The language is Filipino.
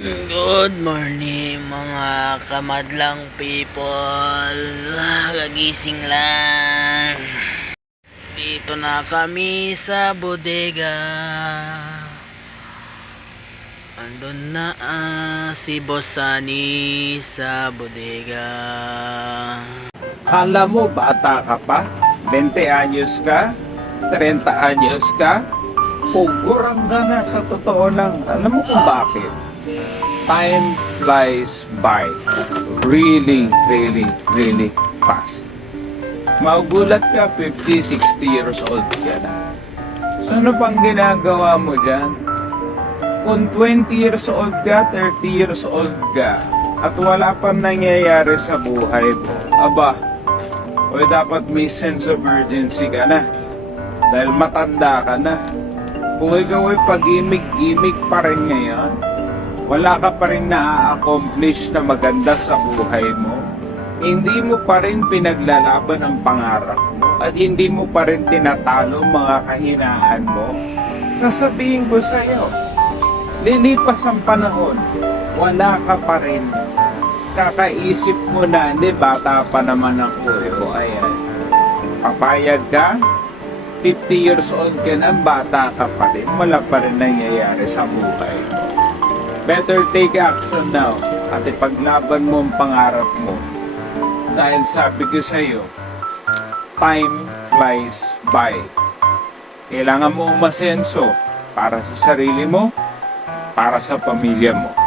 Good morning mga kamadlang people. Kagising lang. Dito na kami sa bodega. Andun na ah, si Bossani sa bodega. Kala mo bata ka pa? 20 anyos ka? 30 anyos ka? Pugurang ka na sa totoo lang. Alam mo kung bakit? Time flies by really, really, really fast. Magulat ka, 50, 60 years old ka na. So ano pang ginagawa mo dyan? Kung 20 years old ka, 30 years old ka, at wala pang nangyayari sa buhay mo, aba, o dapat may sense of urgency ka na. Dahil matanda ka na. Kung ikaw ay pag-imig-imig pa rin ngayon, wala ka pa rin na-accomplish na maganda sa buhay mo, hindi mo pa rin pinaglalaban ang pangarap mo, at hindi mo pa rin tinatalo mga kahinaan mo, sasabihin ko sa iyo, lilipas ang panahon, wala ka pa rin. Kakaisip mo na, hindi, bata pa naman ako. O ayan, papayag ka, 50 years old ka na, bata ka pa rin, wala pa rin nangyayari sa buhay mo. Better take action now at ipaglaban mo ang pangarap mo. Dahil sabi ko sa iyo, time flies by. Kailangan mo umasenso para sa sarili mo, para sa pamilya mo.